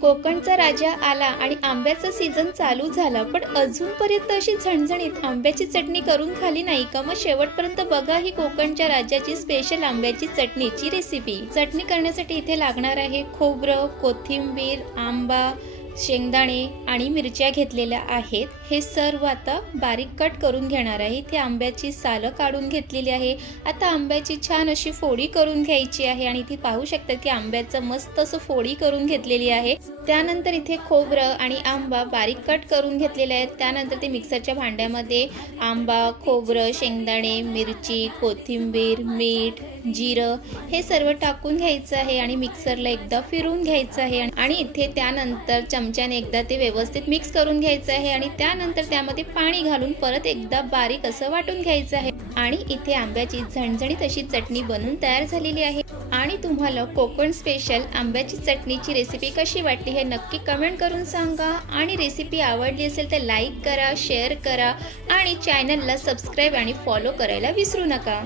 कोकणचा राजा आला आणि आंब्याचा सीझन चालू झाला, पण अजूनपर्यंत अशी झणझणीत आंब्याची चटणी करून खाली नाही का? मग शेवटपर्यंत बघा ही कोकणच्या राजाची स्पेशल आंब्याची चटणीची रेसिपी. चटणी करण्यासाठी इथे लागणार आहे खोबरं, कोथिंबीर, आंबा, शेंगदाणे आणि मिरच्या घेतलेल्या आहेत. हे सर्व आता बारीक कट करून घेणार आहे. इथे आंब्याची सालं काढून घेतलेली आहे. आता आंब्याची छान अशी फोडी करून घ्यायची आहे आणि इथे पाहू शकता की आंब्याचं मस्त असं फोडी करून घेतलेली आहे. त्यानंतर इथे खोबरं आणि आंबा बारीक कट करून घेतलेले आहेत. त्यानंतर ते मिक्सरच्या भांड्यामध्ये आंबा, खोबरं, शेंगदाणे, मिरची, कोथिंबीर, मीठ, जिरं हे सर्व टाकून घ्यायचं आहे आणि मिक्सरला एकदा फिरवून घ्यायचं आहे. आणि इथे त्यानंतर चमच्याने एकदा ते व्यवस्थित मिक्स करून घ्यायचं आहे आणि त्यानंतर त्यामध्ये पाणी घालून परत एकदा बारीक असं वाटून घ्यायचं आहे. आणि इथे आंब्याची झणझणीत अशी चटणी बनून तयार झालेली आहे. आणि तुम्हाला कोकण स्पेशल आंब्याची चटणीची रेसिपी कशी वाटली हे नक्की कमेंट करून सांगा. आणि रेसिपी आवडली असेल तर लाईक करा, शेअर करा आणि चॅनलला सबस्क्राईब आणि फॉलो करायला विसरू नका.